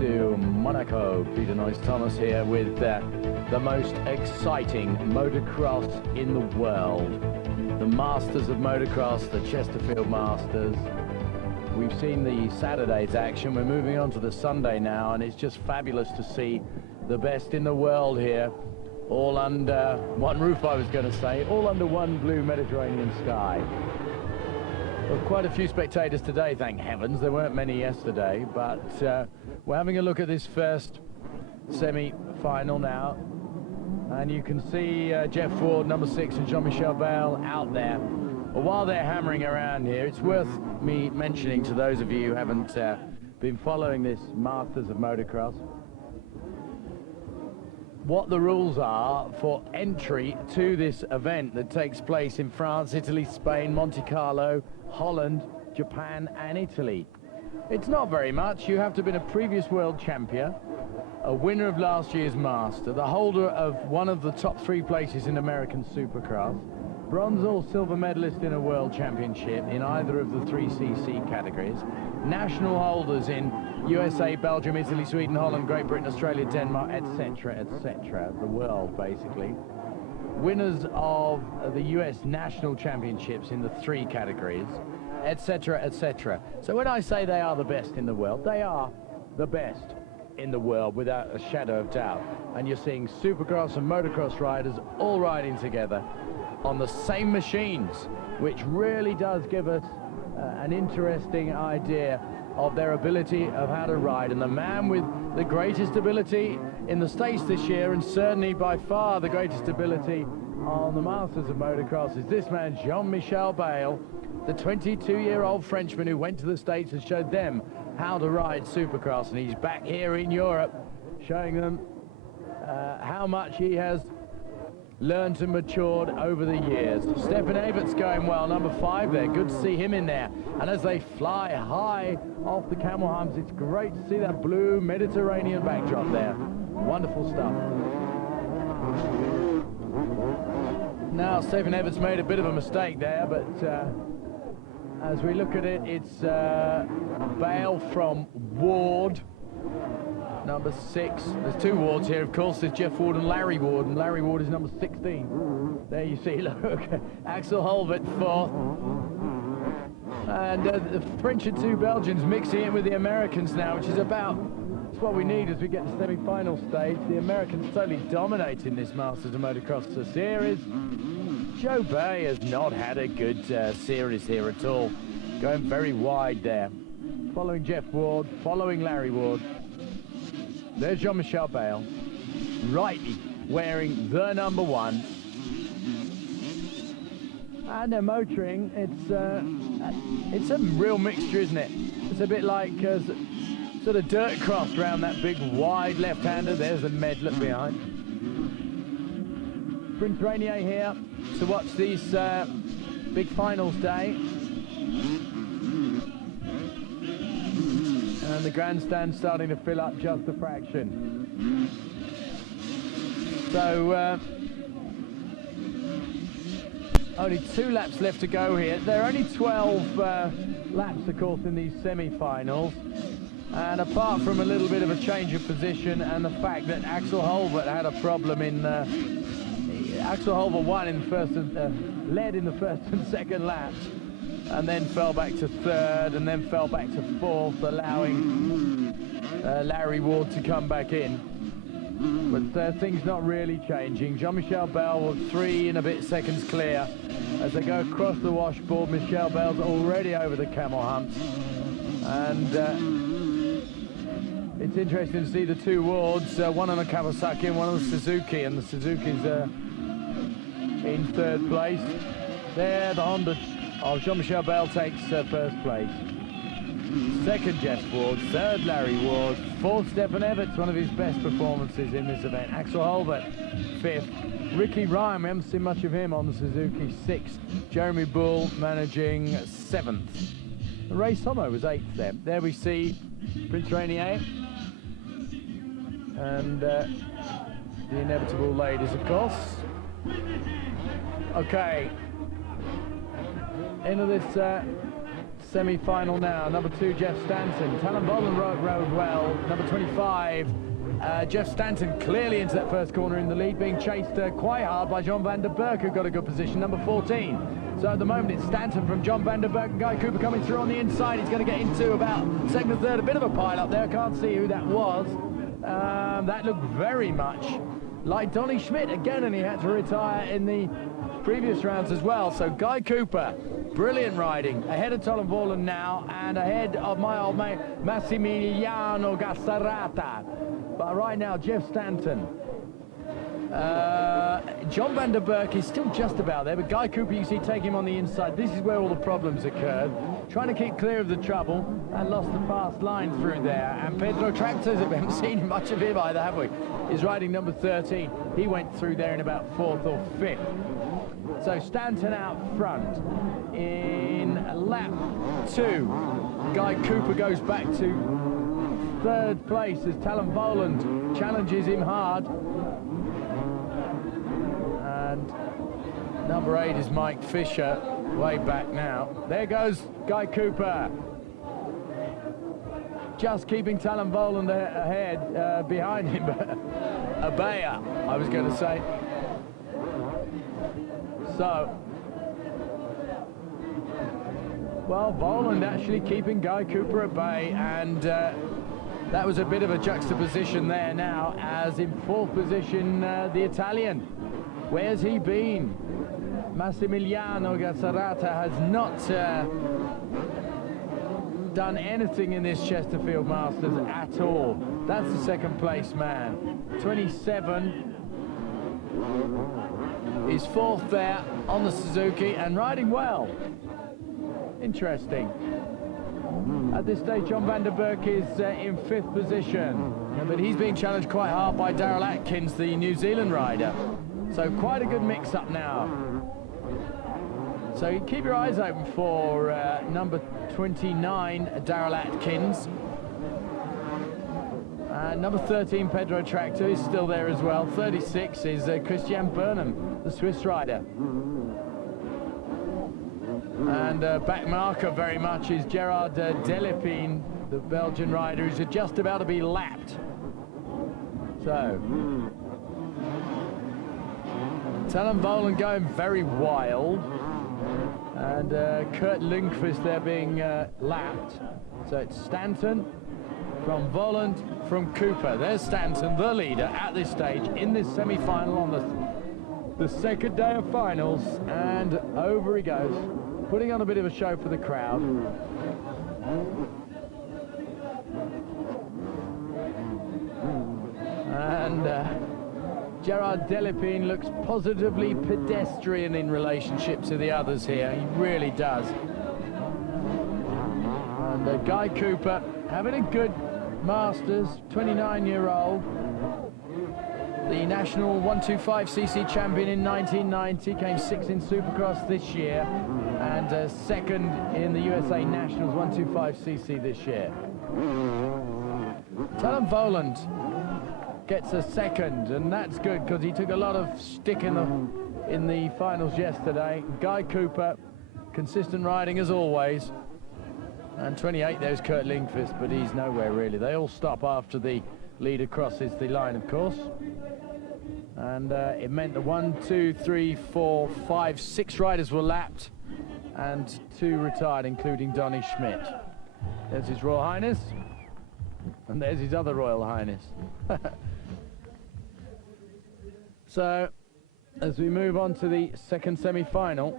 to Monaco. Peter Noyes-Thomas here with the most exciting motocross in the world. The Masters of Motocross, the Chesterfield Masters. We've seen the Saturday's action. We're moving on to the Sunday now, and it's just fabulous to see the best in the world here. All under one roof, I was going to say, all under one blue Mediterranean sky. Well, quite a few spectators today, thank heavens. There weren't many yesterday, but we're having a look at this first semi-final now. And you can see Jeff Ward, number 6, and Jean-Michel Bale out there. Well, while they're hammering around here, it's worth me mentioning to those of you who haven't been following this Masters of Motocross, what the rules are for entry to this event that takes place in France, Italy, Spain, Monte Carlo, Holland, Japan and Italy. It's not very much. You have to have been a previous world champion, a winner of last year's Master, the holder of one of the top 3 places in American Supercross, bronze or silver medalist in a world championship in either of the 3cc categories, national holders in USA, Belgium, Italy, Sweden, Holland, Great Britain, Australia, Denmark, etc., the world basically. Winners of the US national championships in the 3 categories, etc., etc. So when I say they are the best in the world, they are the best in the world without a shadow of doubt. And you're seeing Supercross and Motocross riders all riding together on the same machines, which really does give us an interesting idea of their ability of how to ride. And the man with the greatest ability in the States this year, and certainly by far the greatest ability on the Masters of Motocross, is this man, Jean-Michel Bale, the 22-year-old Frenchman who went to the States and showed them how to ride Supercross. And he's back here in Europe showing them how much he has learned and matured over the years. Stefan Evert's going well, number 5 there. Good to see him in there. And as they fly high off the camel humps, it's great to see that blue Mediterranean backdrop there. Wonderful stuff. Now, Stefan Evert's made a bit of a mistake there, but as we look at it, it's Bale from Ward, number 6. There's 2 Wards here, of course. There's Jeff Ward and Larry Ward is number 16. There you see, look, Axel Holvet 4th. And the French and 2 Belgians mixing in with the Americans now, which is it's what we need as we get to the semi-final stage. The Americans totally dominating this Masters of Motocross series. Joe Bay has not had a good series here at all. Going very wide there. Following Jeff Ward, following Larry Ward. There's Jean-Michel Bale, rightly wearing the number 1. And they're motoring. It's a real mixture, isn't it? It's a bit like sort of dirt cross around that big wide left-hander. There's the medlet behind. Prince Rainier here to watch these big finals day. And the grandstand starting to fill up just a fraction. So only 2 laps left to go here. There are only 12 laps, of course, in these semi-finals. And apart from a little bit of a change of position and the fact that Axel Holvet had a problem in Axel Holvet won in the first and led in the first and second laps, and then fell back to 3rd, and then fell back to 4th, allowing Larry Ward to come back in. But things not really changing. Jean-Michel Bale was 3 and a bit seconds clear. As they go across the washboard, Michel Bale's already over the camel humps. And it's interesting to see the 2 Wards, one on the Kawasaki and one on the Suzuki, and the Suzuki's in 3rd place. There, the Honda of Jean-Michel Bale takes 1st place. 2nd, Jeff Ward. 3rd, Larry Ward. 4th, Stefan Evert's one of his best performances in this event. Axel Holvet, 5th. Ricky Ryan, we haven't seen much of him on the Suzuki, 6th. Jeremy Bull managing 7th. Ray Sommo was 8th there. There we see Prince Rainier. And the inevitable ladies, of course. Okay. Into this semi-final now. Number 2, Jeff Stanton. Talon Boland rode well. Number 25, Jeff Stanton clearly into that first corner in the lead, being chased quite hard by John van der Berg, who got a good position, number 14. So at the moment it's Stanton from John van der Berg, and Guy Cooper coming through on the inside. He's going to get into about second and third, a bit of a pile up there. I can't see who that was. That looked very much like Donny Schmidt again, and he had to retire in the previous rounds as well. So Guy Cooper, brilliant riding, ahead of Talon Boland now, and ahead of my old mate Massimiliano Gassarata. But right now, Jeff Stanton. John van der Berg is still just about there, but Guy Cooper, you see, take him on the inside. This is where all the problems occurred. Trying to keep clear of the trouble, and lost the fast line through there. And Pedro Tractors, we haven't seen much of him either, have we? Is riding number 13. He went through there in about 4th or 5th. So Stanton out front. In lap 2, Guy Cooper goes back to 3rd place as Talon Boland challenges him hard. And number 8 is Mike Fisher, way back now. There goes Guy Cooper. Just keeping Talon Boland ahead, behind him. Abaya, I was going to say. So, well, Boland actually keeping Guy Cooper at bay, and that was a bit of a juxtaposition there now, as in 4th position, the Italian. Where's he been? Massimiliano Gassarata has not done anything in this Chesterfield Masters at all. That's the 2nd place man. 27 is 4th there on the Suzuki and riding well. Interesting. At this stage, John van der Berg is in 5th position, but he's being challenged quite hard by Daryl Atkins, the New Zealand rider. So quite a good mix-up now. So you keep your eyes open for number 29, Daryl Atkins. Number 13, Pedro Tractor, is still there as well. 36 is Christian Burnham, the Swiss rider. And back marker very much is Gerard Delépine, the Belgian rider, who's just about to be lapped. So, Talon Boland going very wild. And Kurt Lundqvist there being lapped. So it's Stanton from Voland, from Cooper. There's Stanton, the leader at this stage in this semi-final on the 2nd day of finals. And over he goes, putting on a bit of a show for the crowd. And Gerard Delépine looks positively pedestrian in relationship to the others here. He really does. And Guy Cooper having a good Masters, 29-year-old. The national 125cc champion in 1990, came 6th in Supercross this year, and 2nd in the USA Nationals 125cc this year. Talon Boland gets a 2nd, and that's good because he took a lot of stick in the finals yesterday. Guy Cooper, consistent riding as always. And 28, there's Kurt Lundqvist, but he's nowhere really. They all stop after the leader crosses the line, of course. And it meant that 1, 2, 3, 4, 5, 6 riders were lapped and 2 retired, including Donny Schmidt. There's His Royal Highness, and there's His other Royal Highness. So, as we move on to the 2nd semi-final,